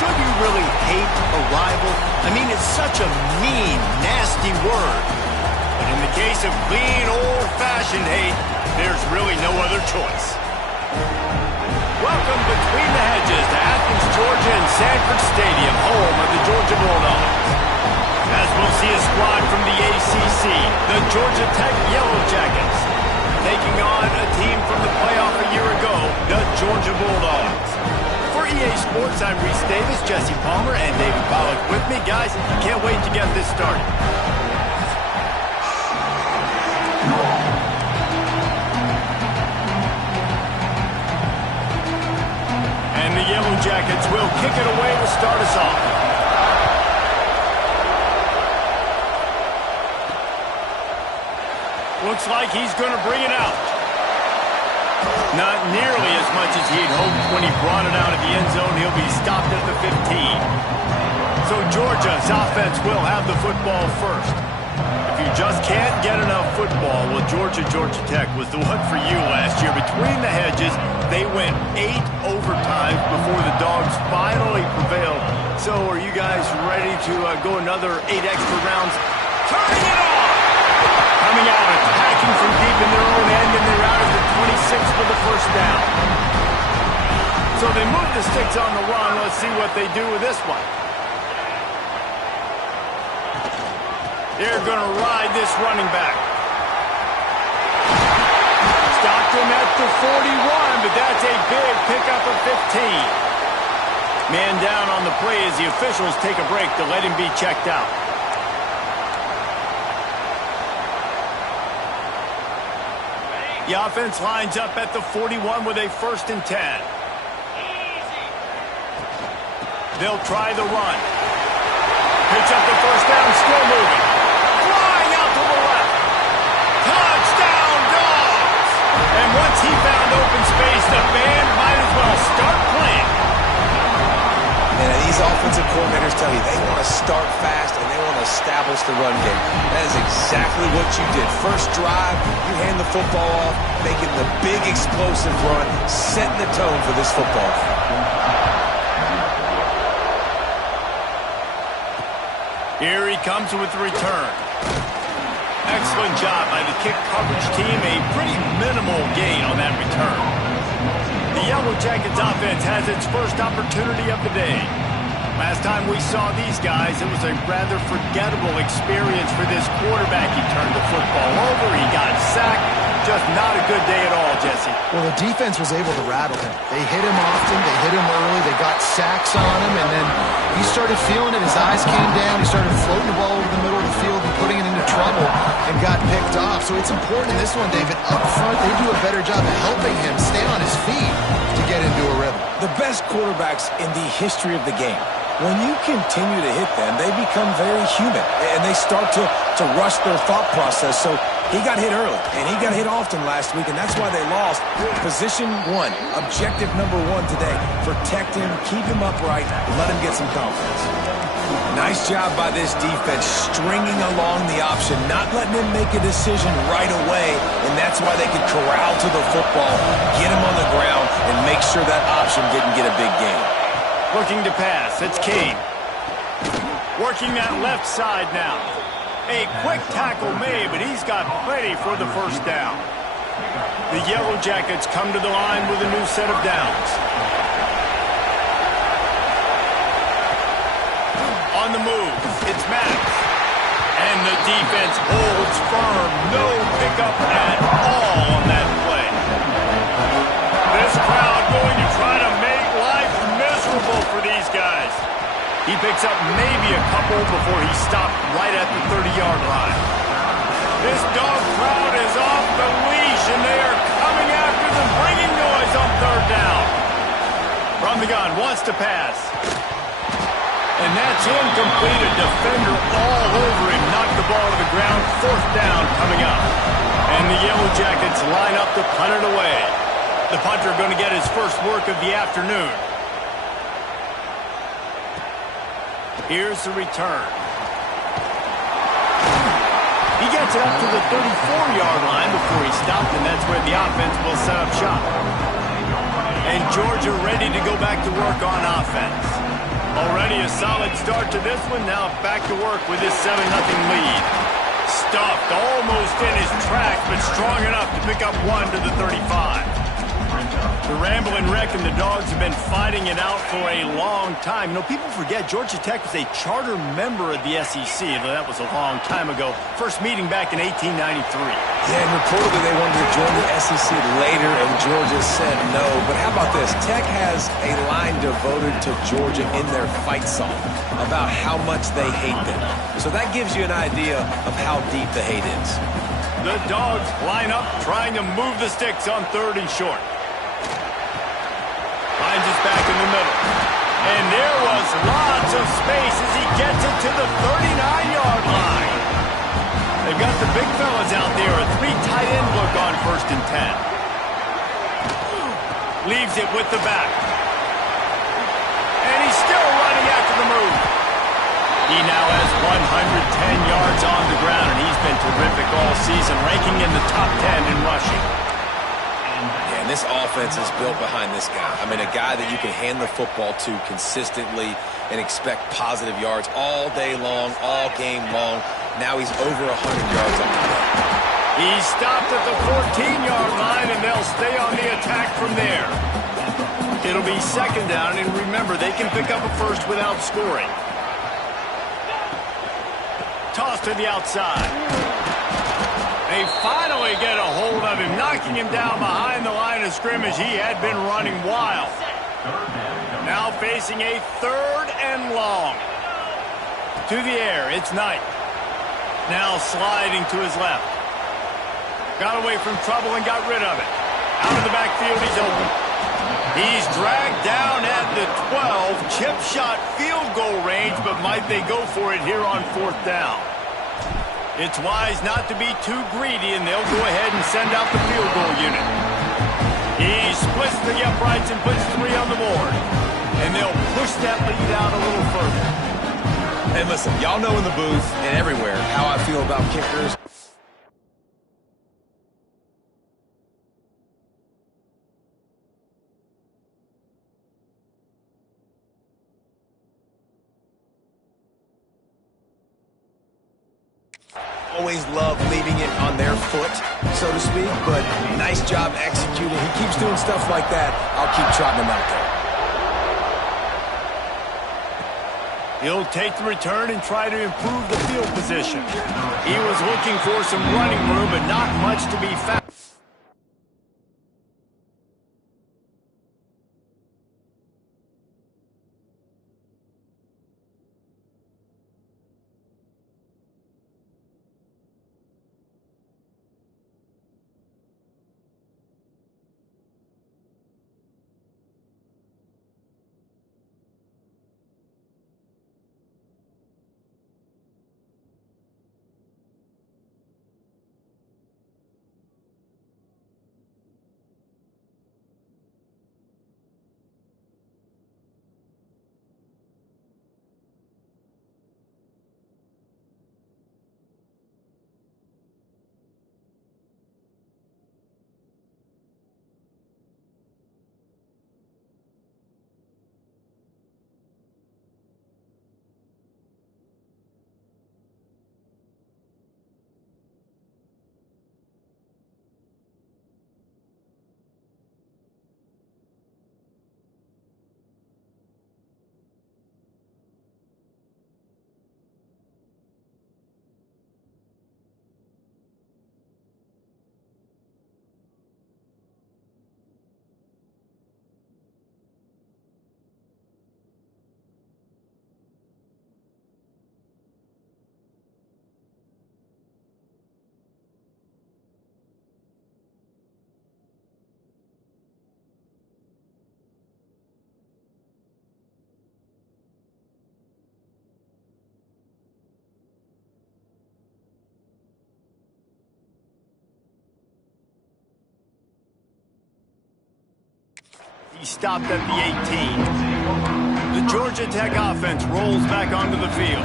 should you really hate a rival? I mean, it's such a mean, nasty word. But in the case of clean, old-fashioned hate, there's really no other choice. Welcome between the hedges to Athens, Georgia and Sanford Stadium, home of the Georgia Bulldogs. As we'll see a squad from the ACC, the Georgia Tech Yellow Jackets, taking on a team from the playoff a year ago, the Georgia Bulldogs. For EA Sports, I'm Reese Davis, Jesse Palmer, and David Pollack with me. Guys, can't wait to get this started. And the Yellow Jackets will kick it away to start us off. Looks like he's going to bring it out. Not nearly as much as he'd hoped when he brought it out of the end zone. He'll be stopped at the 15. So Georgia's offense will have the football first. If you just can't get enough football, well, Georgia Tech was the one for you last year. Between the hedges, they went 8 overtimes before the Dogs finally prevailed. So are you guys ready to go another 8 extra rounds? Turning it on! Coming out, attacking from deep in their own end, and they're out at the 26 for the first down. So they move the sticks on the run. Let's see what they do with this one. They're going to ride this running back. Stopped him at the 41, but that's a big pickup of 15. Man down on the play as the officials take a break to let him be checked out. The offense lines up at the 41 with a 1st and 10. They'll try the run. Picks up the first down, still moving. Flying out to the left. Touchdown, Dogs! And once he found open space, the band might as well start playing. And these offensive coordinators tell you they want to start fast and they want to establish the run game. That is exactly what you did. First drive, you hand the football off, making the big explosive run, setting the tone for this football game. Here he comes with the return. Excellent job by the kick coverage team. A pretty minimal gain on that return. The Yellow Jackets offense has its first opportunity of the day. Last time we saw these guys, it was a rather forgettable experience for this quarterback. He turned the football over, he got sacked. Just not a good day at all, Jesse. Well, the defense was able to rattle him. They hit him often, they hit him early, they got sacks on him, and then he started feeling it. His eyes came down, he started floating the ball over the middle of the field and putting it into trouble and got picked off. So it's important in this one, David, up front, they do a better job of helping him stay on his feet to get into a rhythm. The best quarterbacks in the history of the game, when you continue to hit them, they become very human, and they start to rush their thought process. So he got hit early, and he got hit often last week, and that's why they lost. Position 1, objective number 1 today. Protect him, keep him upright, let him get some confidence. Nice job by this defense, stringing along the option, not letting him make a decision right away, and that's why they could corral to the football, get him on the ground, and make sure that option didn't get a big gain. Looking to pass, it's Kane. Working that left side now. A quick tackle made, but he's got plenty for the first down. The Yellow Jackets come to the line with a new set of downs. On the move, it's Max. And the defense holds firm. No pickup at all on that play. This crowd going to try to make life miserable for these guys. He picks up maybe a couple before he stopped right at the 30-yard line. This dog crowd is off the leash, and they are coming after them, bringing noise on 3rd down. From the gun, wants to pass. And that's incomplete. A defender all over him, knocked the ball to the ground. 4th down coming up. And the Yellow Jackets line up to punt it away. The punter going to get his first work of the afternoon. Here's the return. He gets it up to the 34-yard line before he stopped, and that's where the offense will set up shop. And Georgia ready to go back to work on offense. start to this one. Now back to work with his 7-0 lead. Stuffed almost in his tracks, but strong enough to pick up one to the 35. The Ramblin' Wreck and the Dogs have been fighting it out for a long time. You know, people forget Georgia Tech was a charter member of the SEC. That was a long time ago. First meeting back in 1893. Yeah, and reportedly they wanted to join the SEC later, and Georgia said no. But how about this? Tech has a line devoted to Georgia in their fight song about how much they hate them. So that gives you an idea of how deep the hate is. The Dogs line up, trying to move the sticks on 3rd and short. Finds us back in the middle. And there was lots of space as he gets it to the 39-yard line. They've got the big fellas out there. A 3 tight end look on 1st and 10. Leaves it with the back. And he's still running after the move. He now has 110 yards on the ground, and he's been terrific all season, ranking in the top 10 in rushing. Yeah, and this offense is built behind this guy. I mean, a guy that you can hand the football to consistently and expect positive yards all day long, all game long. Now he's over 100 yards on the ground. He's stopped at the 14-yard line, and they'll stay on the attack from there. It'll be 2nd down, and remember, they can pick up a first without scoring. Toss to the outside. They finally get a hold of him, knocking him down behind the line of scrimmage. He had been running wild. Now facing a 3rd and long. To the air, it's Knight. Now sliding to his left. Got away from trouble and got rid of it. Out of the backfield, he's open. He's dragged down at the 12. Chip shot field goal range, but might they go for it here on 4th down? It's wise not to be too greedy, and they'll go ahead and send out the field goal unit. He splits the uprights and puts 3 on the board. And they'll push that lead out a little further. And listen, y'all know in the booth and everywhere how I feel about kickers. Always love leaving it on their foot, so to speak, but nice job executing. He keeps doing stuff like that. I'll keep trotting him out there. He'll take the return and try to improve the field position. He was looking for some running room, but not much to be found. He stopped at the 18. The Georgia Tech offense rolls back onto the field.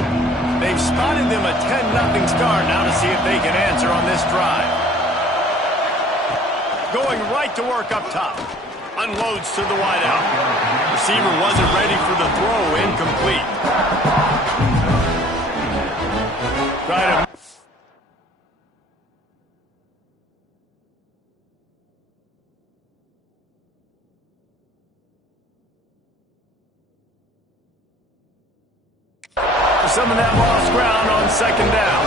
They've spotted them a 10-0 start. Now to see if they can answer on this drive. Going right to work up top. Unloads to the wideout. Receiver wasn't ready for the throw. Incomplete. Try to... Some of that lost ground on second down.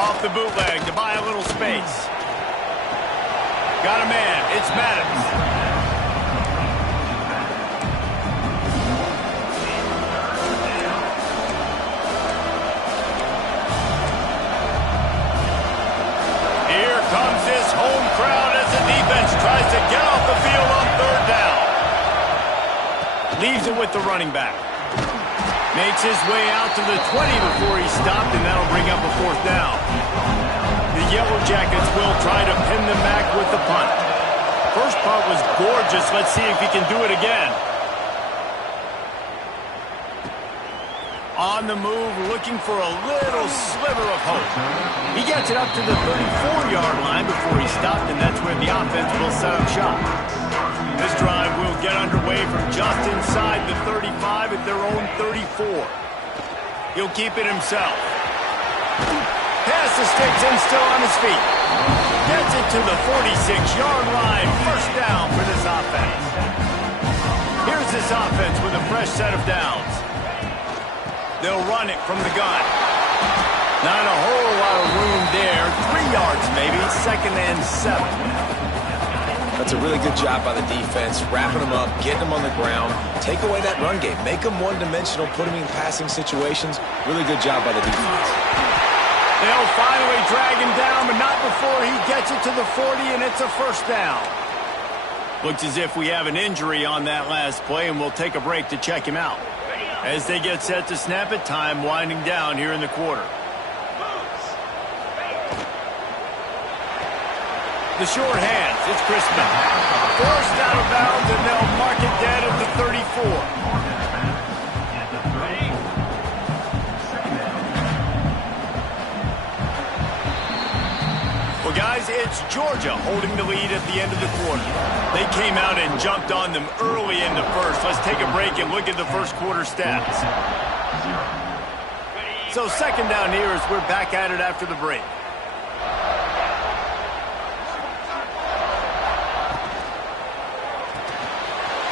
Off the bootleg to buy a little space. Got a man. It's Maddox. Here comes this home crowd as the defense tries to get off the field on third down. Leaves it with the running back. Makes his way out to the 20 before he stopped, and that'll bring up a fourth down. The Yellow Jackets will try to pin them back with the punt. First part was gorgeous. Let's see if he can do it again. On the move, looking for a little sliver of hope. He gets it up to the 34-yard line before he stopped, and that's where the offense will set up shop. This drive will get underway from just inside the 35 at their own 34. He'll keep it himself. Pass the sticks and still on his feet. Gets it to the 46-yard line. First down for this offense. Here's this offense with a fresh set of downs. They'll run it from the gun. Not a whole lot of room there. 3 yards maybe. Second and 7. That's a really good job by the defense, wrapping them up, getting them on the ground, take away that run game, make them one-dimensional, put them in passing situations. Really good job by the defense. They'll finally drag him down, but not before he gets it to the 40, and it's a first down. Looks as if we have an injury on that last play, and we'll take a break to check him out. As they get set to snap it, time winding down here in the quarter. The short hands, it's Crispin. Forced out of bounds, and they'll mark it dead at the 34. Well, guys, it's Georgia holding the lead at the end of the quarter. They came out and jumped on them early in the first. Let's take a break and look at the first quarter stats. So second down here as we're back at it after the break.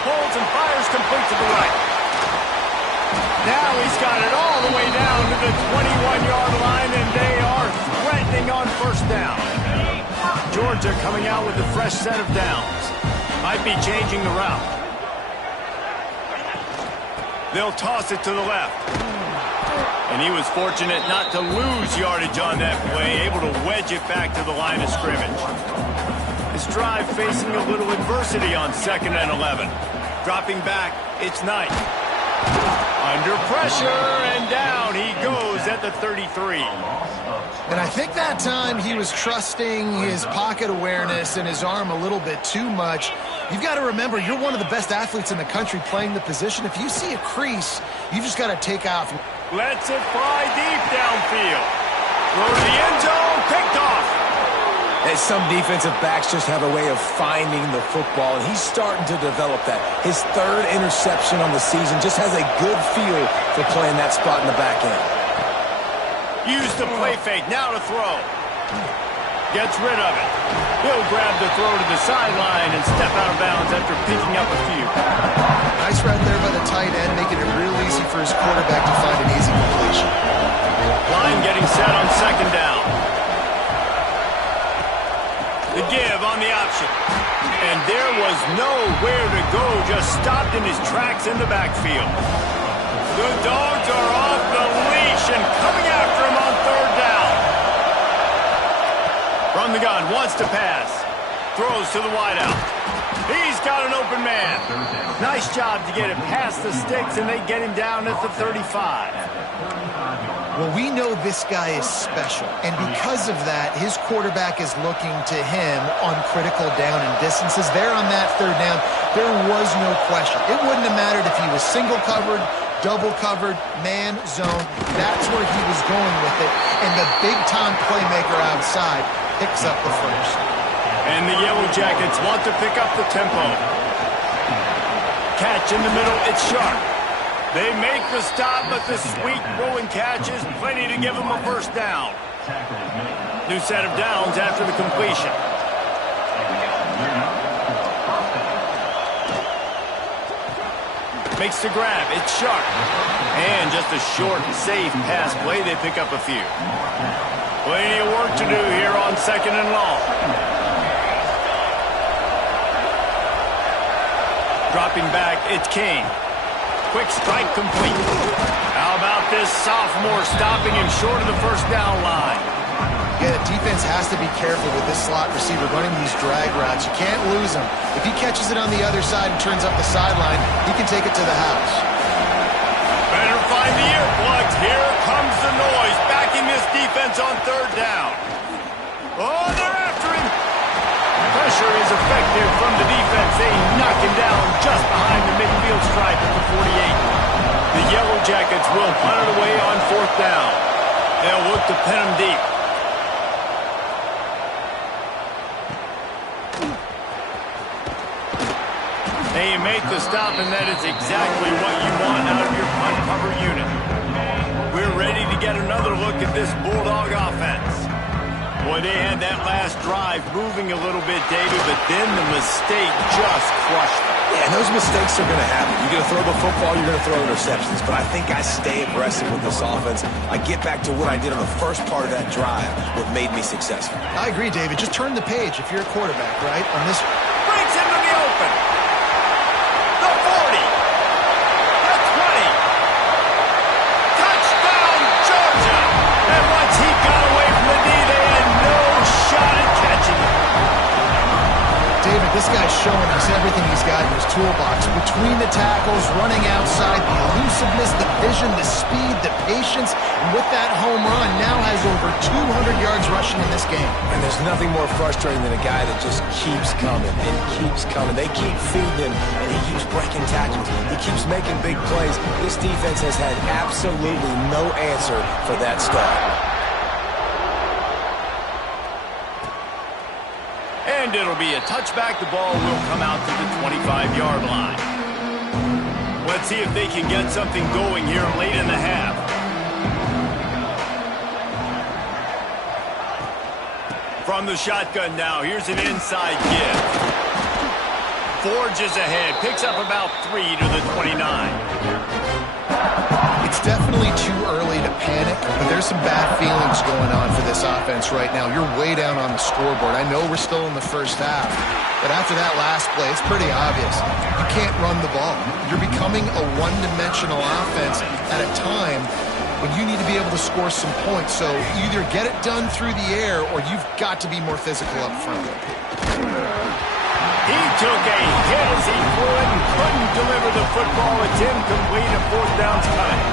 Holds and fires complete to the right. Now he's got it all the way down to the 21-yard line, and they are threatening on first down. Georgia coming out with a fresh set of downs. Might be changing the route. They'll toss it to the left. And he was fortunate not to lose yardage on that play, able to wedge it back to the line of scrimmage. This drive facing a little adversity on second and 11. Dropping back, it's Knight. Under pressure, and down he goes at the 33. And I think that time he was trusting his pocket awareness and his arm a little bit too much. You've got to remember, you're one of the best athletes in the country playing the position. If you see a crease, you just got to take off. Lets it fly deep downfield. Throw to the end zone, picked off. And some defensive backs just have a way of finding the football, and he's starting to develop that. His third interception on the season just has a good feel for playing that spot in the back end. Use the play fake, now to throw. Gets rid of it. He'll grab the throw to the sideline and step out of bounds after picking up a few. Nice route there by the tight end, making it real easy for his quarterback to find an easy completion. Line getting set on second down. The give on the option. And there was nowhere to go, just stopped in his tracks in the backfield. The Dogs are off the leash and coming after him on third down. From the gun, wants to pass. Throws to the wideout. He's got an open man. Nice job to get it past the sticks, and they get him down at the 35. Well, we know this guy is special, and because of that, his quarterback is looking to him on critical down and distances. There on that third down, there was no question. It wouldn't have mattered if he was single covered, double covered, man, zone. That's where he was going with it, and the big-time playmaker outside picks up the first. And the Yellow Jackets want to pick up the tempo. Catch in the middle, it's Sharp. They make the stop, but the sweet throwing catch is plenty to give them a first down. New set of downs after the completion. Makes the grab. It's sharp. And just a short, safe pass play. They pick up a few. Plenty of work to do here on 2nd and long. Dropping back, it's Kane. Quick strike complete. How about this sophomore stopping him short of the first down line? Yeah, the defense has to be careful with this slot receiver running these drag routes. You can't lose him. If he catches it on the other side and turns up the sideline, he can take it to the house. Better find the earplugs. Here comes the noise, backing this defense on 3rd down. Oh, they're after him. Pressure is effective from the defense. They knock him down just behind the midfield stripe at the 48. The Yellow Jackets will punt it away on 4th down. They'll look to pin him deep. They make the stop, and that is exactly what you want out of your punt cover unit. We're ready to get another look at this Bulldog offense. Boy, they had that last drive moving a little bit, David, but then the mistake just crushed them. Yeah, and those mistakes are going to happen. You're going to throw the football, you're going to throw interceptions. But I think I stay aggressive with this offense. I get back to what I did on the first part of that drive, what made me successful. I agree, David. Just turn the page if you're a quarterback, right? On this. Breaks into the open. The 40. The 20. Touchdown, Georgia. And once he got away from the D, they had no shot at catching him. David, this guy's showing us everything he's got in his toolbox. Between the tackles, running outside, the elusiveness, the vision, the speed, the patience, and with that home run, now has over 200 yards rushing in this game. And there's nothing more frustrating than a guy that just keeps coming and keeps coming. They keep feeding him, and he keeps breaking tackles. He keeps making big plays. This defense has had absolutely no answer for that start. And it'll be a touchback. The ball will come out to the 25-yard line. Let's see if they can get something going here late in the half. From the shotgun now, here's an inside give. Forges ahead, picks up about 3 to the 29. It's definitely too early to panic, but there's some bad feelings going on for this offense right now. You're way down on the scoreboard. I know we're still in the first half, but after that last play, it's pretty obvious. You can't run the ball. You're becoming a one-dimensional offense at a time when you need to be able to score some points. So either get it done through the air or you've got to be more physical up front. He took a hit as he threw it and couldn't deliver the football. It's incomplete, a 4th down's coming.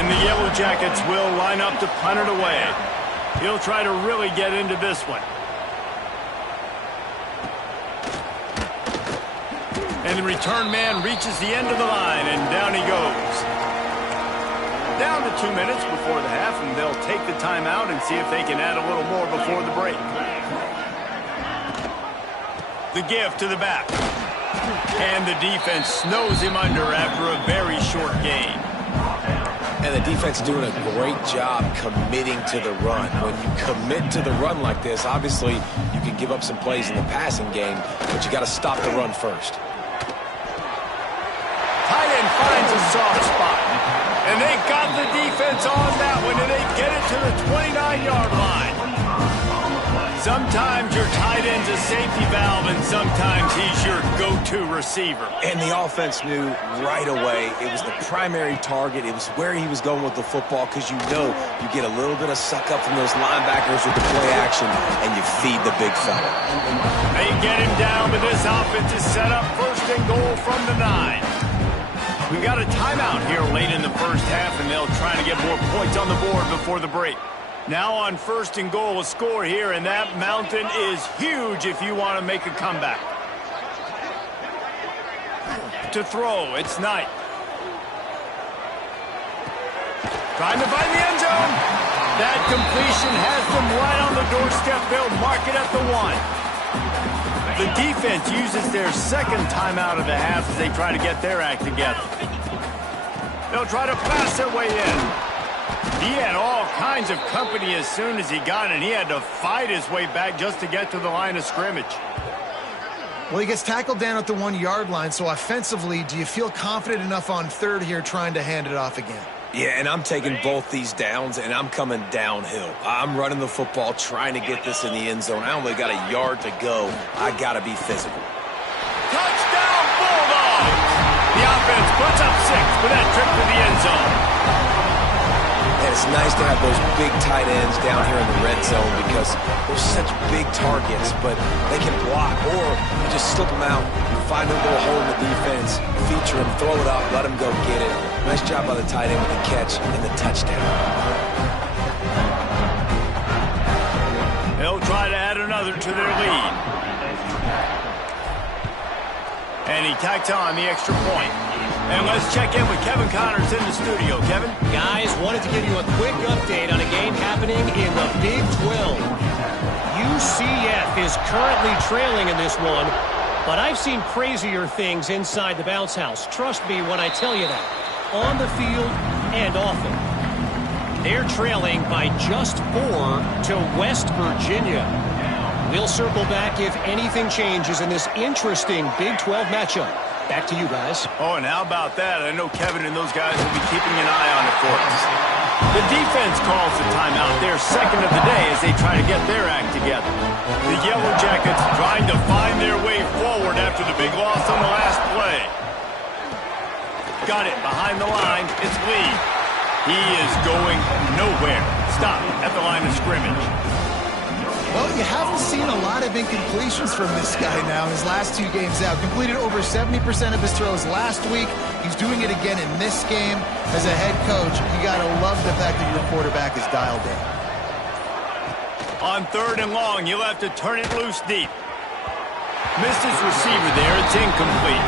And the Yellow Jackets will line up to punt it away. He'll try to really get into this one. And the return man reaches the end of the line, and down he goes. Down to 2 minutes before the half, and they'll take the timeout and see if they can add a little more before the break. The give to the back. And the defense snows him under after a very short game. And the defense doing a great job committing to the run. When you commit to the run like this, obviously you can give up some plays in the passing game, but you got to stop the run first. Tight end finds a soft spot. And they got the defense on that one, and they get it to the 29-yard line. Sometimes your tight end's a safety valve, and sometimes he's your go-to receiver. And the offense knew right away it was the primary target. It was where he was going with the football, because you know you get a little bit of suck up from those linebackers with the play action, and you feed the big fella. They get him down, but this offense is set up 1st and goal from the 9. We got a timeout here late in the first half, and they'll try to get more points on the board before the break. Now on 1st and goal, a score here, and that mountain is huge if you want to make a comeback. To throw, it's Knight. Trying to find the end zone. That completion has them right on the doorstep. They'll mark it at the 1. The defense uses their 2nd timeout of the half as they try to get their act together. They'll try to pass their way in. He had all kinds of company as soon as he got in. He had to fight his way back just to get to the line of scrimmage. Well, he gets tackled down at the 1-yard line, so offensively, do you feel confident enough on third here trying to hand it off again? Yeah, and I'm taking both these downs, and I'm coming downhill. I'm running the football, trying to get this in the end zone. I only got a yard to go. I got to be physical. Touchdown, Bulldogs! The offense puts up 6 for that trip to the end zone. And it's nice to have those big tight ends down here in the red zone because they're such big targets, but they can block, or you just slip them out, find a little hole in the defense, feature them, throw it up, let them go get it. Nice job by the tight end with the catch and the touchdown. They'll try to add another to their lead. And he tacks on the extra point. And let's check in with Kevin Connors in the studio. Kevin? Guys, wanted to give you a quick update on a game happening in the Big 12. UCF is currently trailing in this one, but I've seen crazier things inside the bounce house. Trust me when I tell you that. On the field and off it. They're trailing by just 4 to West Virginia. We'll circle back if anything changes in this interesting Big 12 matchup. Back to you guys. Oh, and how about that? I know Kevin and those guys will be keeping an eye on it for us. The defense calls the timeout. Their second of the day as they try to get their act together. The Yellow Jackets trying to find their way forward after the big loss on the last play. Got it behind the line. It's Lee. He is going nowhere. Stop at the line of scrimmage. Well, you haven't seen a lot of incompletions from this guy now in his last 2 games out. Completed over 70% of his throws last week. He's doing it again in this game. As a head coach, you got to love the fact that your quarterback is dialed in. On 3rd and long, you'll have to turn it loose deep. Missed his receiver there. It's incomplete.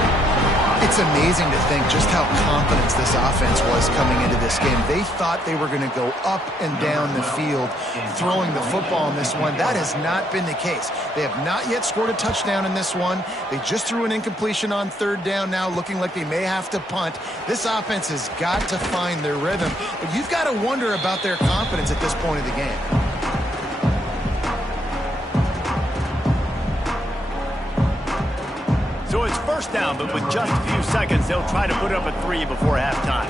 It's amazing to think just how confident this offense was coming into this game. They thought they were going to go up and down the field throwing the football in this one. That has not been the case. They have not yet scored a touchdown in this one. They just threw an incompletion on 3rd down now, looking like they may have to punt. This offense has got to find their rhythm. But you've got to wonder about their confidence at this point of the game. So it's 1st down, but with just a few seconds, they'll try to put up a 3 before halftime.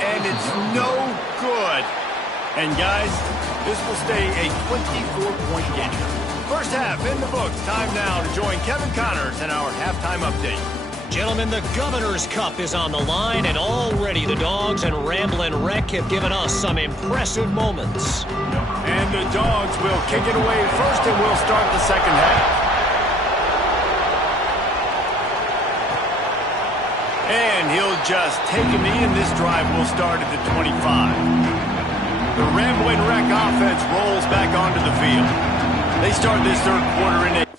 And it's no good. And guys, this will stay a 24-point game. First half in the books. Time now to join Kevin Connors in our halftime update. Gentlemen, the Governor's Cup is on the line, and already the Dogs and Ramblin' Wreck have given us some impressive moments. And the Dogs will kick it away first, and we'll start the second half. And he'll just take a knee, and this drive will start at the 25. The Ramblin' Wreck offense rolls back onto the field. They start this 3rd quarter in a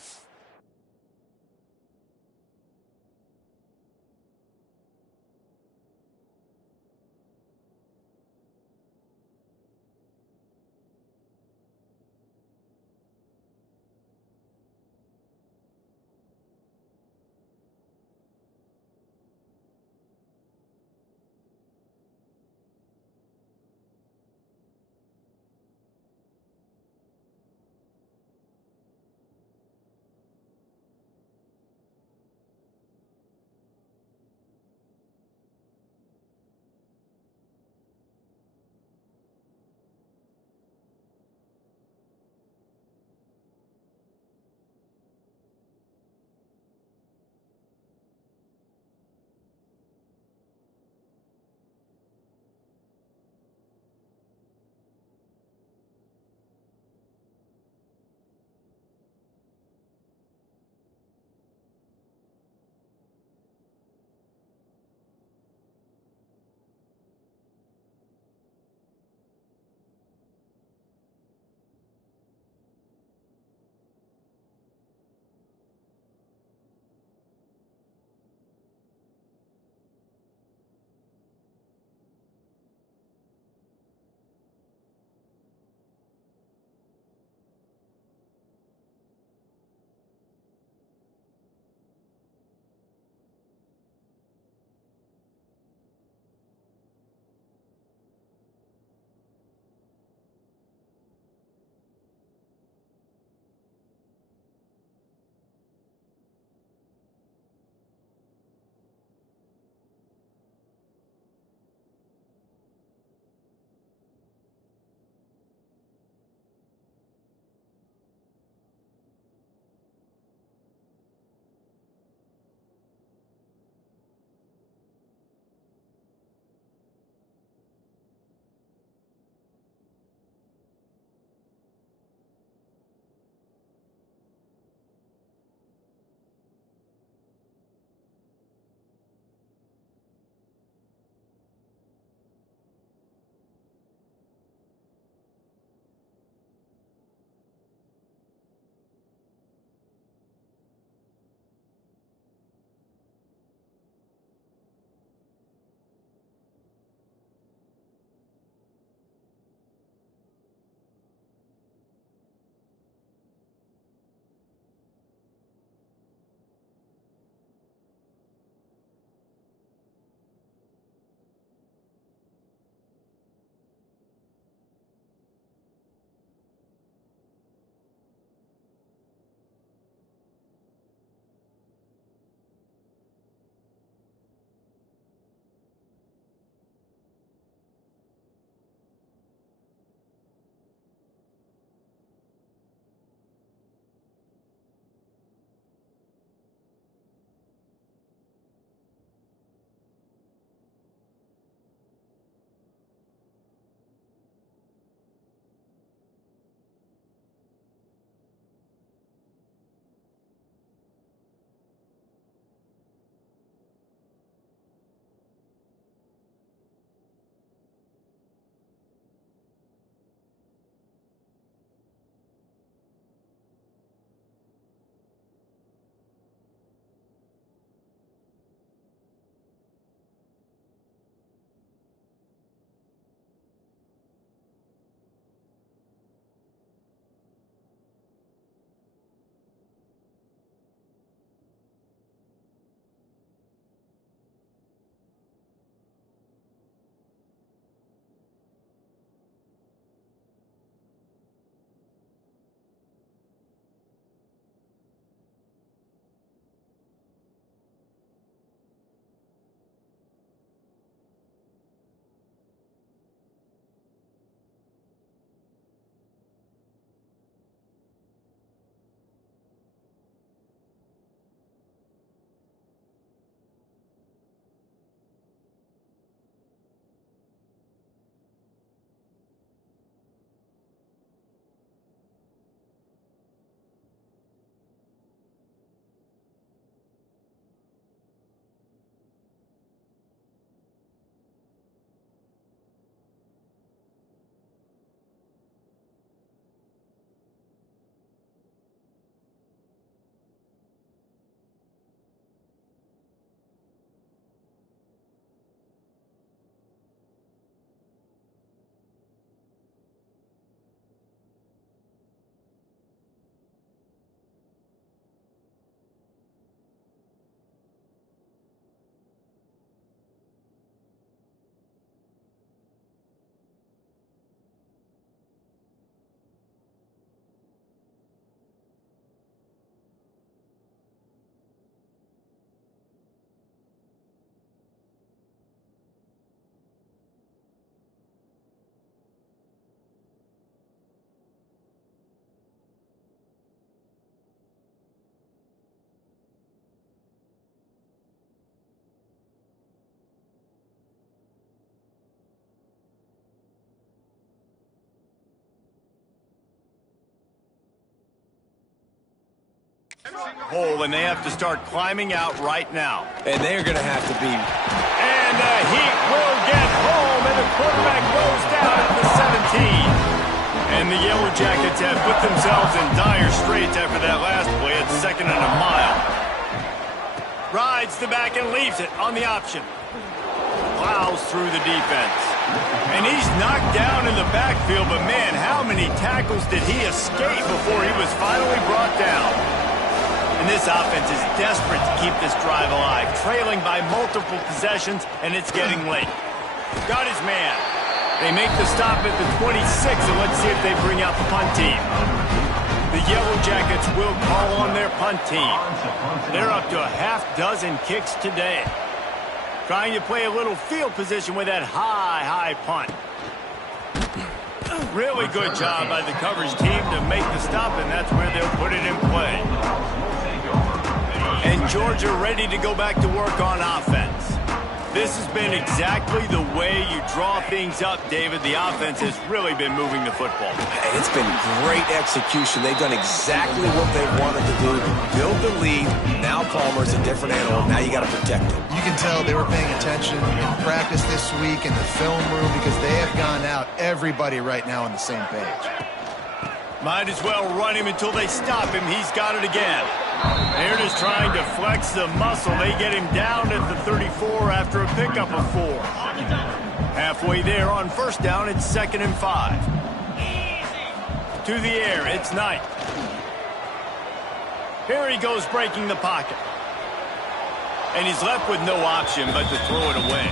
hole, and they have to start climbing out right now. And they're going to have to be. And the Heat will get home, and the quarterback goes down at the 17. And the Yellow Jackets have put themselves in dire straits after that last play at 2nd and a mile. Rides the back and leaves it on the option. Plows through the defense. And he's knocked down in the backfield, but man, how many tackles did he escape before he was finally brought down? And this offense is desperate to keep this drive alive, trailing by multiple possessions, and it's getting late. Got his man. They make the stop at the 26, and let's see if they bring out the punt team. The Yellow Jackets will call on their punt team. They're up to a half dozen kicks today. Trying to play a little field position with that high punt. Really good job by the coverage team to make the stop, and that's where they'll put it in play. And Georgia ready to go back to work on offense. This has been exactly the way you draw things up, David. The offense has really been moving the football. And it's been great execution. They've done exactly what they wanted to do. Build the lead. Now Palmer's a different animal. Now you got to protect him. You can tell they were paying attention in practice this week in the film room because they have gone out, everybody right now on the same page. Might as well run him until they stop him. He's got it again. They're just trying to flex the muscle. They get him down at the 34 after a pickup of 4. Halfway there on first down, it's 2nd and 5. To the air, it's Knight. Here he goes breaking the pocket. And he's left with no option but to throw it away.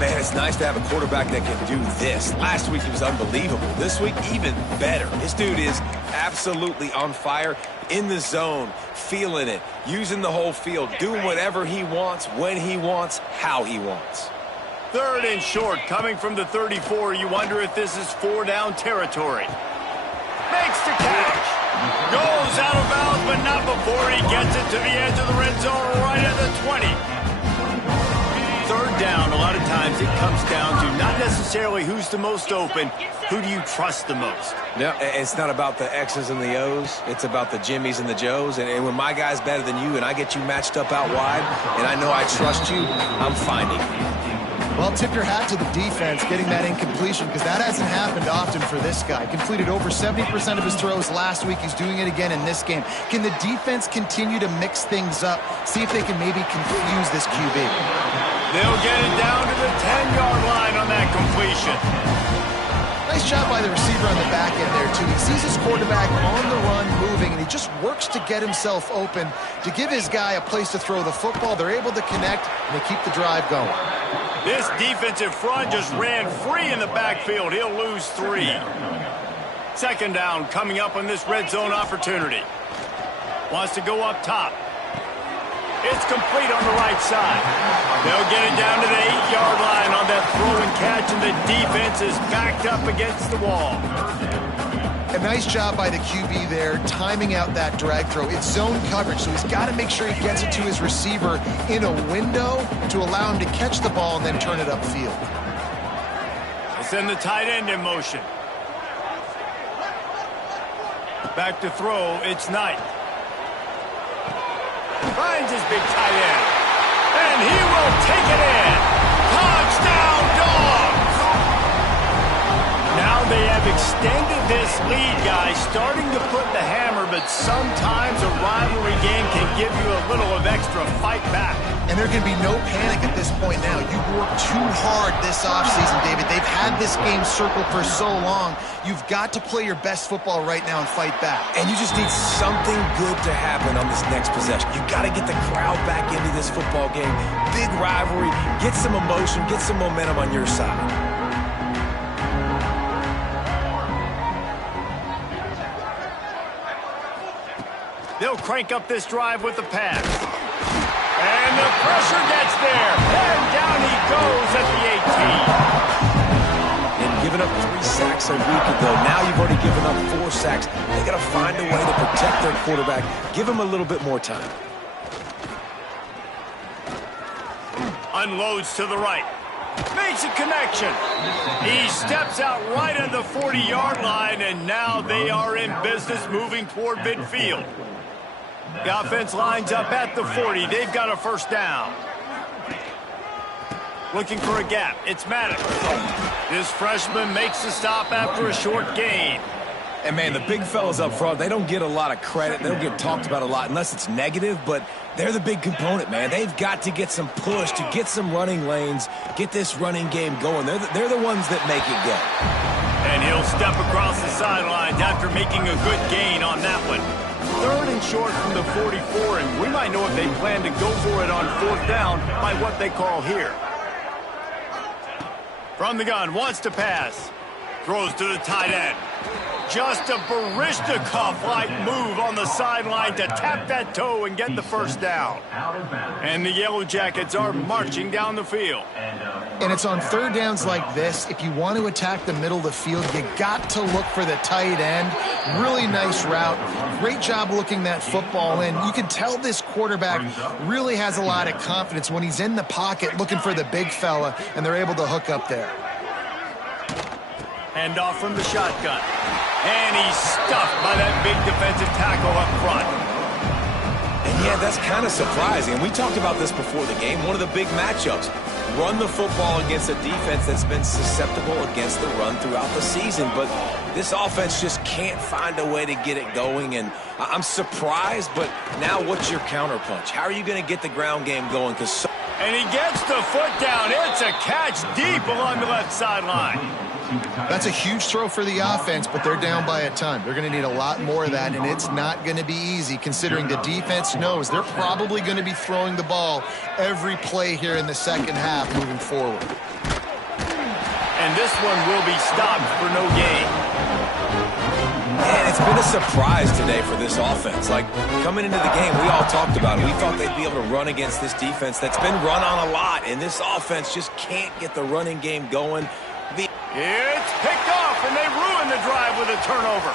Man, it's nice to have a quarterback that can do this. Last week he was unbelievable. This week, even better. This dude is absolutely on fire, in the zone, feeling it, using the whole field, doing whatever he wants, when he wants, how he wants. 3rd and short, coming from the 34. You wonder if this is 4-down territory. Makes the catch. Goes out of bounds, but not before he gets it to the edge of the red zone right at the 20. 3rd down, a lot of times it comes down to not necessarily who's the most open, who do you trust the most? Yeah, it's not about the X's and the O's. It's about the Jimmies and the Joes. And when my guy's better than you and I get you matched up out wide and I know I trust you, I'm finding you. Well, tip your hat to the defense getting that incompletion because that hasn't happened often for this guy. Completed over 70% of his throws last week. He's doing it again in this game. Can the defense continue to mix things up? See if they can maybe confuse this QB. They'll get it down to the 10-yard line on that completion. Nice job by the receiver on the back end there, too. He sees his quarterback on the run moving, and he just works to get himself open to give his guy a place to throw the football. They're able to connect, and they keep the drive going. This defensive front just ran free in the backfield. He'll lose 3. 2nd down coming up on this red zone opportunity. Wants to go up top. It's complete on the right side. They'll get it down to the 8-yard line on that throw and catch, and the defense is backed up against the wall. A nice job by the QB there, timing out that drag throw. It's zone coverage, so he's got to make sure he gets it to his receiver in a window to allow him to catch the ball and then turn it upfield. They send the tight end in motion. Back to throw, it's Knight. Finds his big tight end. And he will take it in. Touchdown, Dogs! Now they have extended this lead, guys, starting to put the hammer, but sometimes a rivalry game can give you a little of extra fight back. And there can be no panic at this point now. You've worked too hard this offseason, David. They've had this game circled for so long. You've got to play your best football right now and fight back. And you just need something good to happen on this next possession. You got to get the crowd back into this football game. Big rivalry. Get some emotion. Get some momentum on your side. They'll crank up this drive with the pass. And the pressure gets there. And down he goes at the 18. And giving up 3 sacks a week ago. Now you've already given up 4 sacks. They got to find a way to protect their quarterback. Give him a little bit more time. Unloads to the right. Makes a connection. He steps out right at the 40-yard line, and now they are in business moving toward midfield. The offense lines up at the 40. They've got a first down. Looking for a gap. It's Maddox. This freshman makes the stop after a short gain. And, man, the big fellas up front, they don't get a lot of credit. They don't get talked about a lot unless it's negative, but they're the big component, man. They've got to get some push, to get some running lanes, get this running game going. They're the ones that make it go. And he'll step across the sidelines after making a good gain on that one. 3rd and short from the 44, and we might know if they plan to go for it on 4th down by what they call here. From the gun, wants to pass. Throws to the tight end. Just a Barishnikov-like move on the sideline to tap that toe and get the first down. And the Yellow Jackets are marching down the field. And it's on 3rd downs like this. If you want to attack the middle of the field, you got to look for the tight end. Really nice route. Great job looking that football in. You can tell this quarterback really has a lot of confidence when he's in the pocket looking for the big fella, and they're able to hook up there. Hand off from the shotgun. And he's stuffed by that big defensive tackle up front. And, yeah, that's kind of surprising. And we talked about this before the game. One of the big matchups. Run the football against a defense that's been susceptible against the run throughout the season. But this offense just can't find a way to get it going. And I'm surprised, but now what's your counterpunch? How are you going to get the ground game going? And he gets the foot down. It's a catch deep along the left sideline. That's a huge throw for the offense, but they're down by a ton. They're going to need a lot more of that, and it's not going to be easy considering the defense knows they're probably going to be throwing the ball every play here in the second half moving forward. And this one will be stopped for no gain. Man, it's been a surprise today for this offense. Like, coming into the game, we all talked about it. We thought they'd be able to run against this defense that's been run on a lot, and this offense just can't get the running game going. It's picked off, and they ruin the drive with a turnover.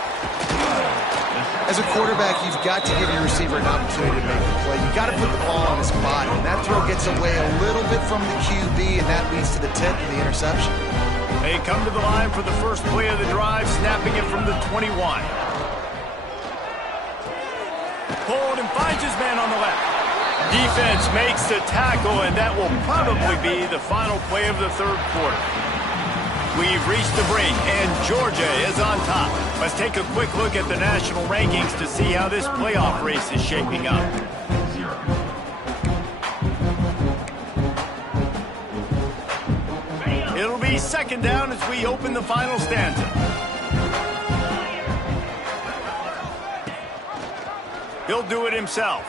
As a quarterback, you've got to give your receiver an opportunity to make the play. You've got to put the ball on his body, and that throw gets away a little bit from the QB, and that leads to the tip and the interception. They come to the line for the first play of the drive, snapping it from the 21. Pulled and finds his man on the left. Defense makes the tackle, and that will probably be the final play of the 3rd quarter. We've reached the break, and Georgia is on top. Let's take a quick look at the national rankings to see how this playoff race is shaping up. It'll be 2nd down as we open the final stanza. He'll do it himself.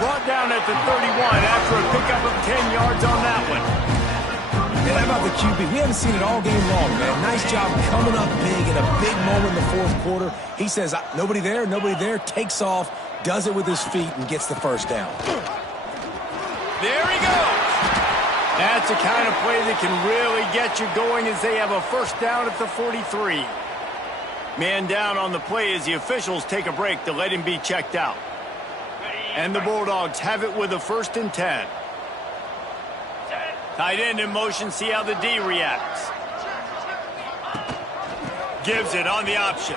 Brought down at the 31 after a pickup of 10 yards on that one. And how about the QB? We haven't seen it all game long, man. Nice job coming up big in a big moment in the 4th quarter. He says, nobody there, takes off, does it with his feet, and gets the first down. There he goes. That's the kind of play that can really get you going as they have a first down at the 43. Man down on the play as the officials take a break to let him be checked out. And the Bulldogs have it with a 1st and 10. Tight end in motion, see how the D reacts. Gives it on the option.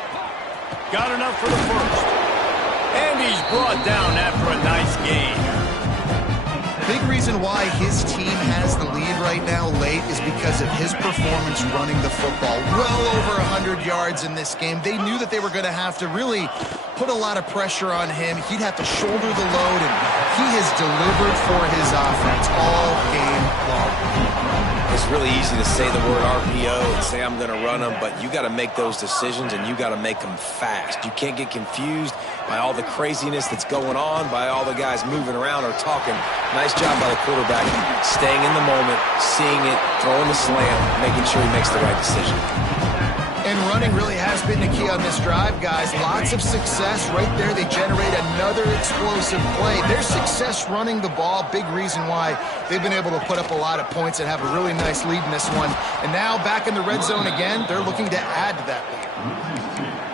Got enough for the first. And he's brought down after a nice gain. Big reason why his team has the lead right now late is because of his performance running the football. Well over 100 yards in this game. They knew that they were going to have to really put a lot of pressure on him. He'd have to shoulder the load, and he has delivered for his offense all game long. It's really easy to say the word RPO and say I'm going to run them, but you got to make those decisions, and you got to make them fast. You can't get confused by all the craziness that's going on, by all the guys moving around or talking. Nice job by the quarterback, staying in the moment, seeing it, throwing the slam, making sure he makes the right decision. And running really has been the key on this drive, guys. Lots of success right there. They generate another explosive play. Their success running the ball, big reason why they've been able to put up a lot of points and have a really nice lead in this one. And now back in the red zone again, they're looking to add to that lead.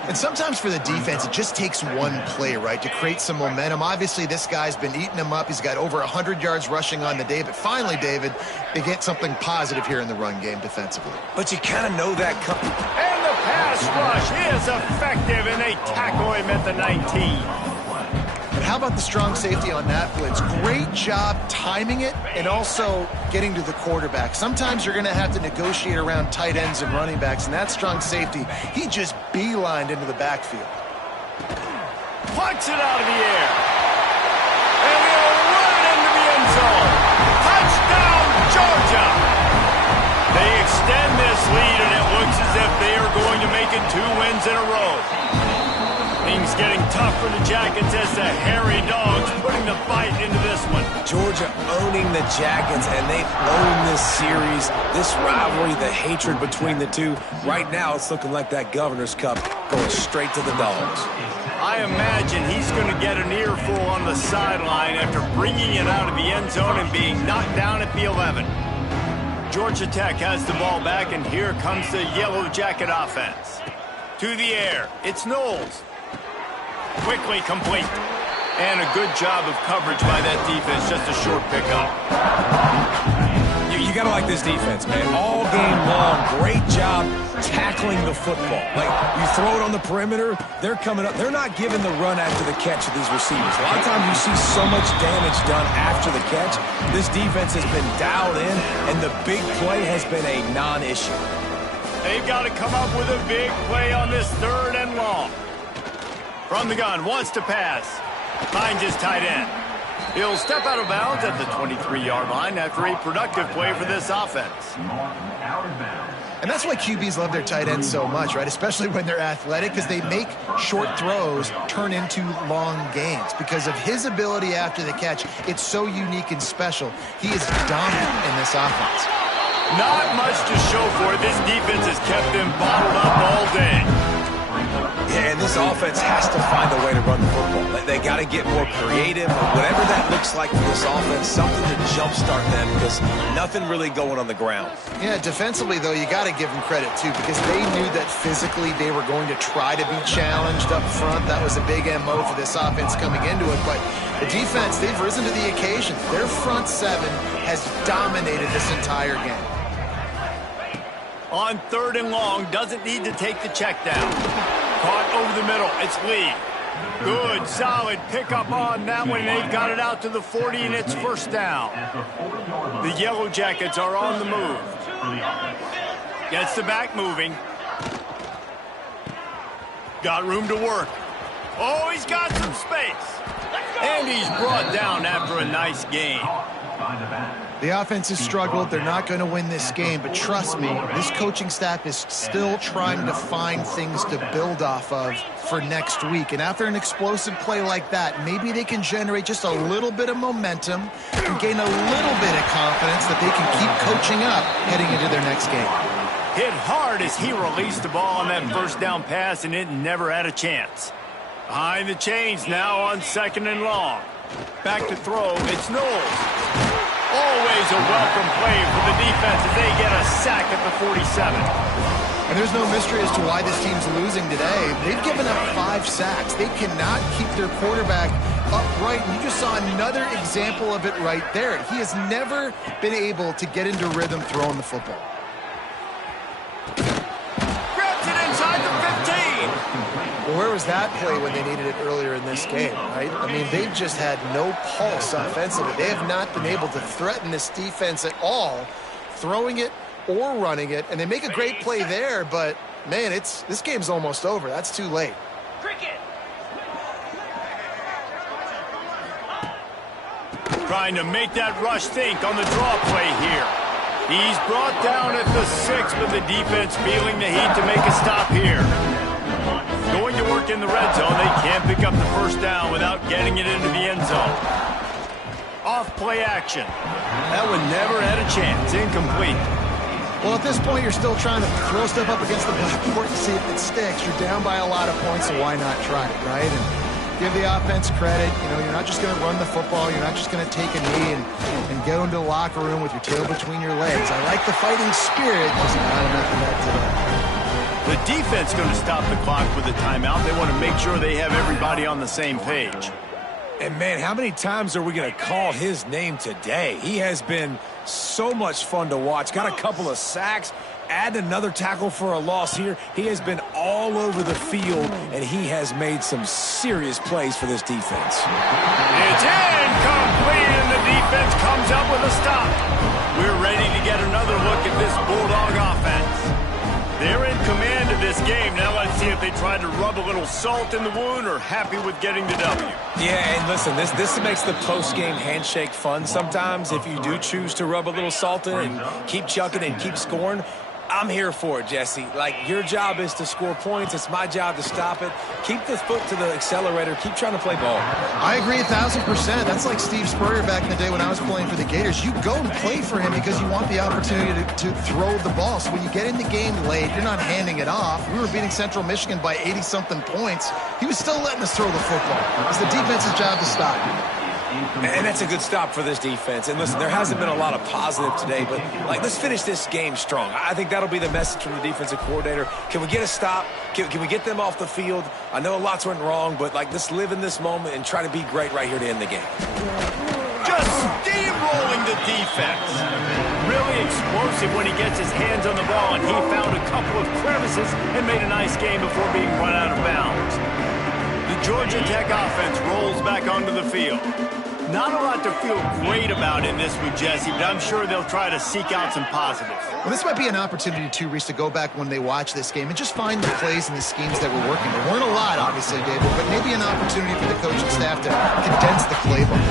And sometimes for the defense, it just takes one play, right, to create some momentum. Obviously, this guy's been eating them up. He's got over 100 yards rushing on the day. But finally, David, they get something positive here in the run game defensively. But you kind of know that coming. And the pass rush is effective, and they tackle him at the 19. how about the strong safety on that blitz? Great job timing it and also getting to the quarterback. Sometimes you're going to have to negotiate around tight ends and running backs, and that strong safety, he just beelined into the backfield. Punch it out of the air. And he'll run it into the end zone. Touchdown, Georgia. They extend this lead, and it looks as if they are going to make it 2 wins in a row. Things getting tough for the Jackets as the hairy dogs putting the fight into this one. Georgia owning the Jackets, and they own this series, this rivalry, the hatred between the two. Right now, it's looking like that Governor's Cup going straight to the Dogs. I imagine he's going to get an earful on the sideline after bringing it out of the end zone and being knocked down at the 11. Georgia Tech has the ball back, and here comes the Yellow Jacket offense. To the air, it's Knowles. Quickly complete. And a good job of coverage by that defense, just a short pickup. You got to like this defense, man. All game long, great job tackling the football. Like, you throw it on the perimeter, they're coming up. They're not giving the run after the catch to these receivers. A lot of times you see so much damage done after the catch. This defense has been dialed in, and the big play has been a non-issue. They've got to come up with a big play on this 3rd and long. From the gun, wants to pass. Finds his tight end. He'll step out of bounds at the 23-yard line after a productive play for this offense. And that's why QBs love their tight ends so much, right? Especially when they're athletic, because they make short throws turn into long gains. Because of his ability after the catch, it's so unique and special. He is dominant in this offense. Not much to show for it. This defense has kept them bottled up all day. Yeah, and this offense has to find a way to run the football. They got to get more creative, whatever that looks like for this offense, something to jumpstart them, because nothing really going on the ground. Yeah, defensively, though, you got to give them credit, too, because they knew that physically they were going to try to be challenged up front. That was a big MO for this offense coming into it. But the defense, they've risen to the occasion. Their front 7 has dominated this entire game. On 3rd and long, doesn't need to take the check down. Caught over the middle, it's Lee. Good, solid pickup on that one. They've got it out to the 40, and it's 1st down. The Yellow Jackets are on the move. Gets the back moving. Got room to work. Oh, he's got some space. And he's brought down after a nice gain. The offense has struggled. They're not going to win this game, but trust me, this coaching staff is still trying to find things to build off of for next week. And after an explosive play like that, maybe they can generate just a little bit of momentum and gain a little bit of confidence that they can keep coaching up heading into their next game. Hit hard as he released the ball on that 1st down pass, and it never had a chance. Behind the chains now on 2nd and long. Back to throw, it's Knowles. Always a welcome play for the defense as they get a sack at the 47. And there's no mystery as to why this team's losing today. They've given up 5 sacks. They cannot keep their quarterback upright. And you just saw another example of it right there. He has never been able to get into rhythm throwing the football. Grabs it inside the 15. Well, where was that play when they needed it earlier in this game, right? I mean, they've just had no pulse offensively. They have not been able to threaten this defense at all, throwing it or running it. And they make a great play there, but, man, this game's almost over. That's too late. Trying to make that rush think on the draw play here. He's brought down at the 6, but the defense feeling the heat to make a stop here. Going to work in the red zone. They can't pick up the 1st down without getting it into the end zone. Off play action. That one never had a chance. Incomplete. Well, at this point, you're still trying to throw stuff up against the blackboard to see if it sticks. You're down by a lot of points, so why not try it, right? And give the offense credit. You know, you're not just going to run the football. You're not just going to take a knee and go into the locker room with your tail between your legs. I like the fighting spirit. Just not enough of that today. The defense going to stop the clock with a timeout. They want to make sure they have everybody on the same page. And, man, how many times are we going to call his name today? He has been so much fun to watch. Got a couple of sacks, add another tackle for a loss here. He has been all over the field, and he has made some serious plays for this defense. It's incomplete, and the defense comes up with a stop. We're ready to get another look at this Bulldog offense. They're in command of this game. Now let's see if they try to rub a little salt in the wound or happy with getting the W. Yeah, and listen, this makes the post-game handshake fun sometimes. If you do choose to rub a little salt in and keep chucking and keep scoring, I'm here for it, Jesse. Like, your job is to score points. It's my job to stop it. Keep the foot to the accelerator. Keep trying to play ball. I agree 1,000%. That's like Steve Spurrier back in the day when I was playing for the Gators. You go and play for him because you want the opportunity to throw the ball. So when you get in the game late, you're not handing it off. We were beating Central Michigan by 80-something points. He was still letting us throw the football. It's the defense's job to stop. And that's a good stop for this defense. And listen, there hasn't been a lot of positive today, but like, let's finish this game strong. I think that'll be the message from the defensive coordinator. Can we get a stop? Can we get them off the field? I know lots went wrong, but like, let's live in this moment and try to be great right here to end the game. Just steamrolling the defense. Really explosive when he gets his hands on the ball, and he found a couple of crevices and made a nice game before being run out of bounds. The Georgia Tech offense rolls back onto the field. Not a lot to feel great about in this one, Jesse, but I'm sure they'll try to seek out some positives. Well, this might be an opportunity, too, Reese, to go back when they watch this game and just find the plays and the schemes that were working. There weren't a lot, obviously, David, but maybe an opportunity for the coaching staff to condense the playbook.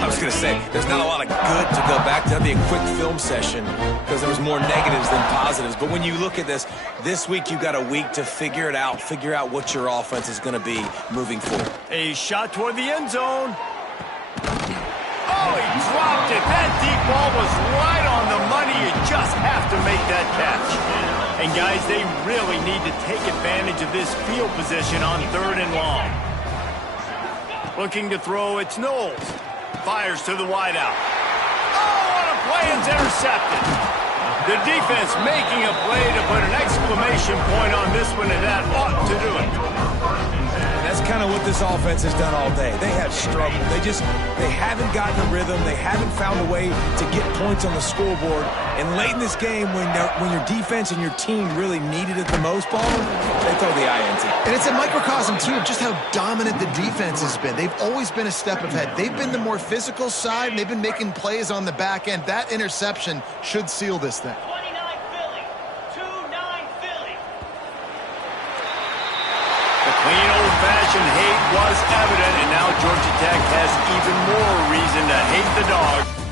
I was going to say, there's not a lot of good to go back to. That'd be a quick film session because there was more negatives than positives. But when you look at this week you've got a week to figure it out, figure out what your offense is going to be moving forward. A shot toward the end zone. Oh, he dropped it. That deep ball was right on the money. You just have to make that catch. And, guys, they really need to take advantage of this field position on 3rd and long. Looking to throw, it's Knowles. Fires to the wideout. Oh, what a play! It's intercepted. The defense making a play to put an exclamation point on this one, and that ought to do it. That's kind of what this offense has done all day. They have struggled. They haven't gotten a rhythm. They haven't found a way to get points on the scoreboard. And late in this game, when your defense and your team really needed it the most, Paul, they throw the INT. And it's a microcosm, too, of just how dominant the defense has been. They've always been a step ahead. They've been the more physical side, and they've been making plays on the back end. That interception should seal this thing. 29 Philly. 2-9 Philly. The clean old-fashioned hate was evident, and now Georgia Tech has even more reason to hate the Dogs.